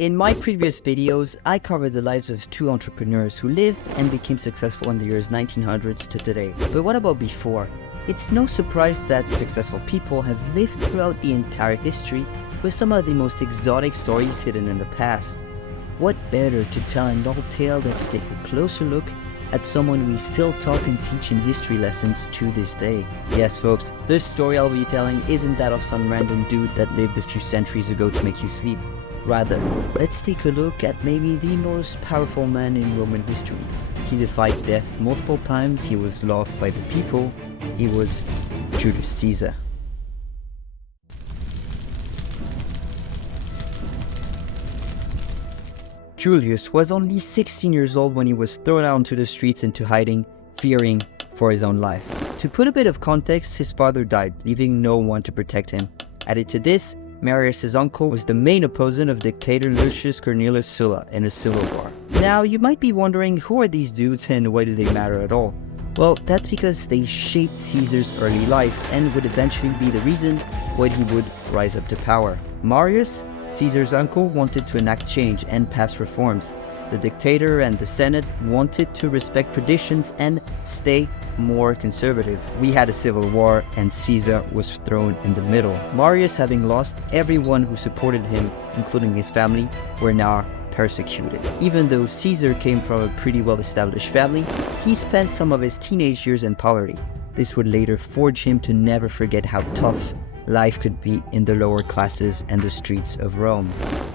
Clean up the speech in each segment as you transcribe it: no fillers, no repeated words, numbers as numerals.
In my previous videos, I covered the lives of two entrepreneurs who lived and became successful in the years 1900s to today. But what about before? It's no surprise that successful people have lived throughout the entire history with some of the most exotic stories hidden in the past. What better to tell an old tale than to take a closer look at someone we still talk and teach in history lessons to this day. Yes folks, the story I'll be telling isn't that of some random dude that lived a few centuries ago to make you sleep. Rather, let's take a look at maybe the most powerful man in Roman history. He defied death multiple times, he was loved by the people, he was Julius Caesar. Julius was only 16 years old when he was thrown out onto the streets into hiding, fearing for his own life. To put a bit of context, his father died, leaving no one to protect him. Added to this, Marius' uncle was the main opponent of dictator Lucius Cornelius Sulla in a civil war. Now, you might be wondering, who are these dudes and why do they matter at all? Well, that's because they shaped Caesar's early life and would eventually be the reason why he would rise up to power. Marius, Caesar's uncle, wanted to enact change and pass reforms. The dictator and the Senate wanted to respect traditions and stay more conservative. We had a civil war and Caesar was thrown in the middle. Marius, having lost everyone who supported him, including his family, were now persecuted. Even though Caesar came from a pretty well-established family, he spent some of his teenage years in poverty. This would later forge him to never forget how tough life could be in the lower classes and the streets of Rome.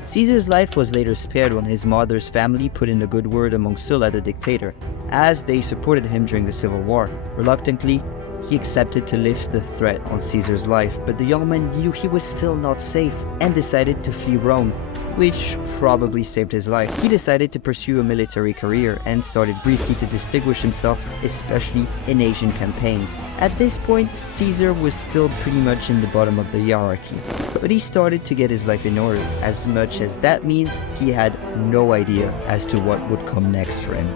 Caesar's life was later spared when his mother's family put in a good word among Sulla the dictator, as they supported him during the civil war. Reluctantly, he accepted to lift the threat on Caesar's life, but the young man knew he was still not safe and decided to flee Rome, which probably saved his life. He decided to pursue a military career and started briefly to distinguish himself, especially in Asian campaigns. At this point, Caesar was still pretty much in the bottom of the hierarchy, but he started to get his life in order, as much as that means he had no idea as to what would come next for him.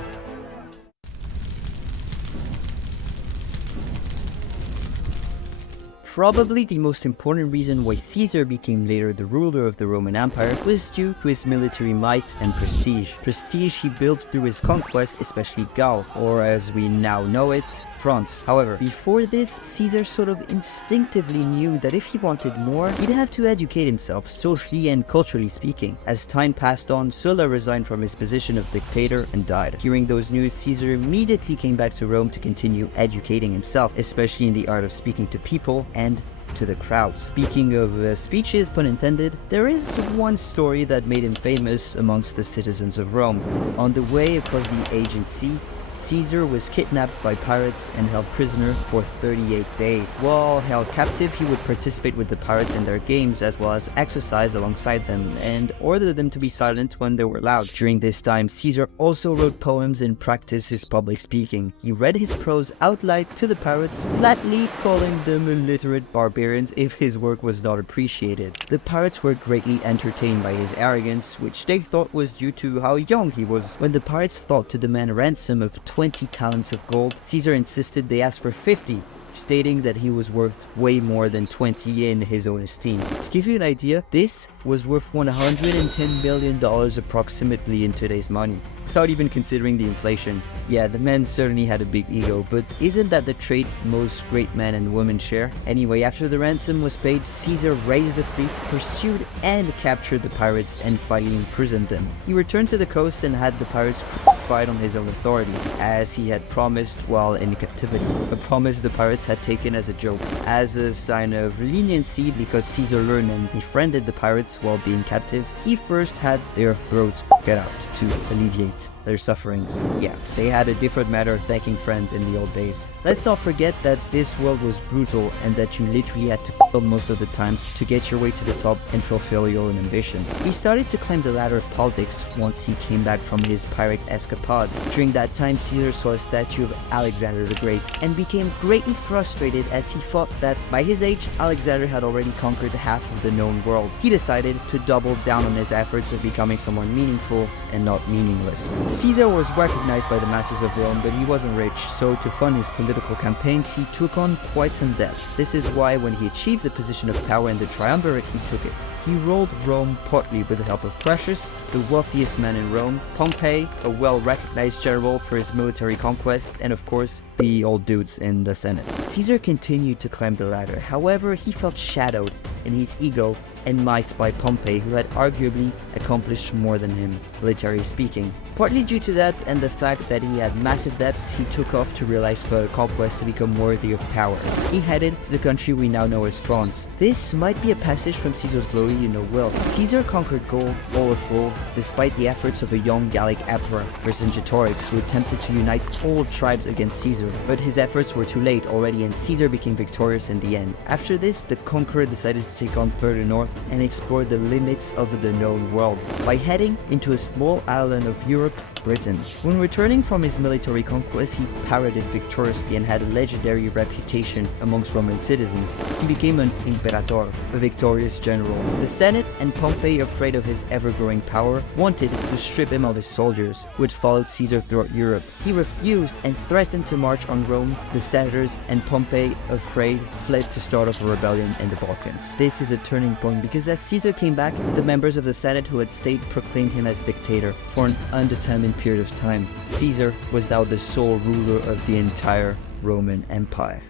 Probably the most important reason why Caesar became later the ruler of the Roman Empire was due to his military might and prestige. Prestige he built through his conquest, especially Gaul, or as we now know it, France. However, before this, Caesar sort of instinctively knew that if he wanted more, he'd have to educate himself, socially and culturally speaking. As time passed on, Sulla resigned from his position of dictator and died. Hearing those news, Caesar immediately came back to Rome to continue educating himself, especially in the art of speaking to people and to the crowds. Speaking of speeches, pun intended, there is one story that made him famous amongst the citizens of Rome. On the way across the Aegean Sea, Caesar was kidnapped by pirates and held prisoner for 38 days. While held captive, he would participate with the pirates in their games as well as exercise alongside them and order them to be silent when they were loud. During this time, Caesar also wrote poems and practiced his public speaking. He read his prose out loud to the pirates, flatly calling them illiterate barbarians if his work was not appreciated. The pirates were greatly entertained by his arrogance, which they thought was due to how young he was. When the pirates thought to demand a ransom of 20 talents of gold, Caesar insisted they ask for 50, stating that he was worth way more than 20 in his own esteem. To give you an idea, this was worth $110 million approximately in today's money, without even considering the inflation. Yeah, the man certainly had a big ego, but isn't that the trait most great men and women share? Anyway, after the ransom was paid, Caesar raised the fleet, pursued and captured the pirates, and finally imprisoned them. He returned to the coast and had the pirates crucified on his own authority, as he had promised while in captivity. A promise the pirates had taken as a joke. As a sign of leniency, because Caesar learned and befriended the pirates while being captive, he first had their throats cut out to alleviate their sufferings. Yeah, they had a different manner of thanking friends in the old days. Let's not forget that this world was brutal and that you literally had to kill most of the times to get your way to the top and fulfill your own ambitions. He started to climb the ladder of politics once he came back from his pirate escapade. During that time, Caesar saw a statue of Alexander the Great and became greatly frustrated as he thought that by his age, Alexander had already conquered half of the known world. He decided to double down on his efforts of becoming someone meaningful useful and not meaningless. Caesar was recognized by the masses of Rome, but he wasn't rich, so to fund his political campaigns, he took on quite some debt. This is why when he achieved the position of power in the triumvirate, he took it. He ruled Rome partly with the help of Crassus, the wealthiest man in Rome, Pompey, a well-recognized general for his military conquests, and of course, the old dudes in the Senate. Caesar continued to climb the ladder, however, he felt shadowed in his ego and might by Pompey, who had arguably accomplished more than him, militarily speaking. Partly due to that and the fact that he had massive debts, he took off to realize further conquests to become worthy of power. He headed the country we now know as France. This might be a passage from Caesar's glory you know well. Caesar conquered Gaul, all of Gaul, despite the efforts of a young Gallic emperor, Vercingetorix, who attempted to unite all tribes against Caesar. But his efforts were too late already and Caesar became victorious in the end. After this, the conqueror decided to take on further north and explore the limits of the known world by heading into a small island of Europe, Britain. When returning from his military conquest, he paraded victoriously and had a legendary reputation amongst Roman citizens. He became an imperator, a victorious general. The Senate and Pompey, afraid of his ever-growing power, wanted to strip him of his soldiers, who had followed Caesar throughout Europe. He refused and threatened to march on Rome. The senators and Pompey, afraid, fled to start off a rebellion in the Balkans. This is a turning point because as Caesar came back, the members of the Senate who had stayed proclaimed him as dictator for an undetermined period of time. Caesar was now the sole ruler of the entire Roman Empire.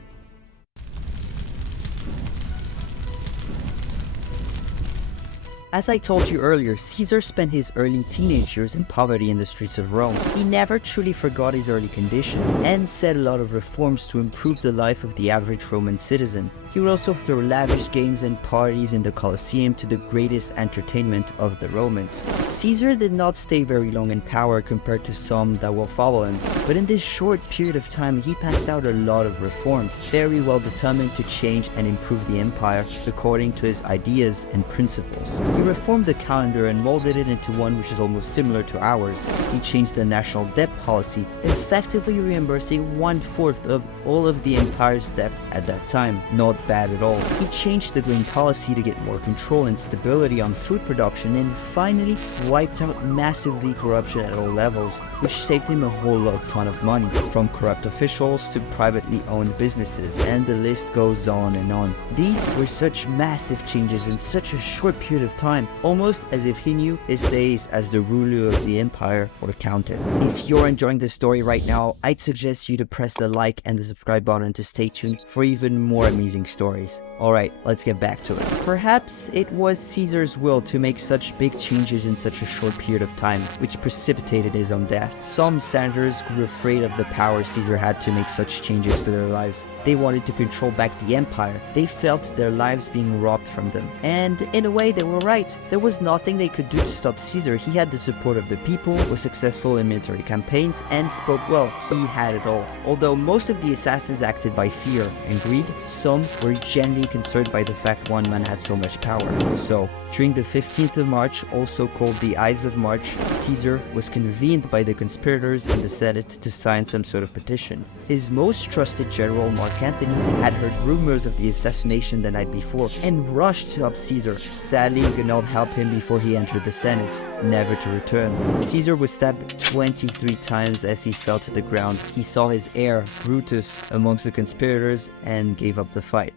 As I told you earlier, Caesar spent his early teenage years in poverty in the streets of Rome. He never truly forgot his early condition and set a lot of reforms to improve the life of the average Roman citizen. He would also throw lavish games and parties in the Colosseum to the greatest entertainment of the Romans. Caesar did not stay very long in power compared to some that will follow him, but in this short period of time he passed out a lot of reforms, very well determined to change and improve the empire according to his ideas and principles. He reformed the calendar and molded it into one which is almost similar to ours. He changed the national debt policy, effectively reimbursing 1/4 of all of the empire's debt at that time. Not bad at all. He changed the grain policy to get more control and stability on food production and finally wiped out massively corruption at all levels, which saved him a whole ton of money, from corrupt officials to privately owned businesses, and the list goes on and on. These were such massive changes in such a short period of time, almost as if he knew his days as the ruler of the empire were counted. If you're enjoying this story right now, I'd suggest you to press the like and the subscribe button to stay tuned for even more amazing stories. Alright, let's get back to it. Perhaps it was Caesar's will to make such big changes in such a short period of time, which precipitated his own death. Some senators grew afraid of the power Caesar had to make such changes to their lives. They wanted to control back the empire. They felt their lives being robbed from them. And in a way, they were right. There was nothing they could do to stop Caesar. He had the support of the people, was successful in military campaigns, and spoke well. He had it all. Although most of the assassins acted by fear and greed, some were genuinely concerned by the fact one man had so much power. So, during the 15th of March, also called the Ides of March, Caesar was convened by the conspirators in the Senate to sign some sort of petition. His most trusted general, Mark Antony, had heard rumors of the assassination the night before and rushed to help Caesar. Sadly, he could not help him before he entered the Senate, never to return. Caesar was stabbed 23 times as he fell to the ground. He saw his heir, Brutus, amongst the conspirators and gave up the fight.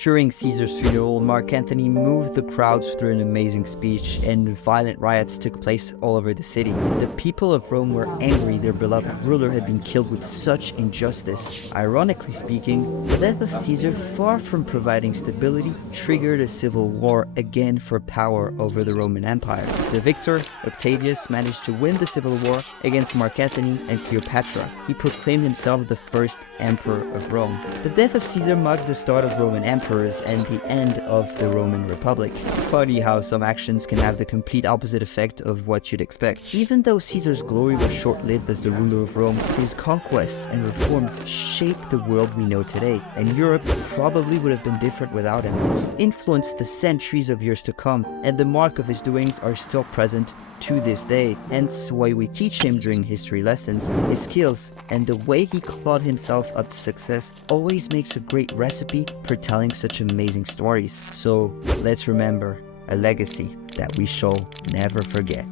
During Caesar's funeral, Mark Antony moved the crowds through an amazing speech, and violent riots took place all over the city. The people of Rome were angry their beloved ruler had been killed with such injustice. Ironically speaking, the death of Caesar, far from providing stability, triggered a civil war again for power over the Roman Empire. The victor, Octavius, managed to win the civil war against Mark Antony and Cleopatra. He proclaimed himself the first emperor of Rome. The death of Caesar marked the start of Roman emperors and the end of the Roman Republic. Funny how some actions can have the complete opposite effect of what you'd expect. Even though Caesar's glory was short-lived as the ruler of Rome, his conquests and reforms shaped the world we know today, and Europe probably would have been different without him. He influenced the centuries of years to come, and the mark of his doings are still present to this day, hence why we teach him during history lessons. His skills and the way he clawed himself up to success always makes a great recipe for telling such amazing stories. So let's remember a legacy that we shall never forget.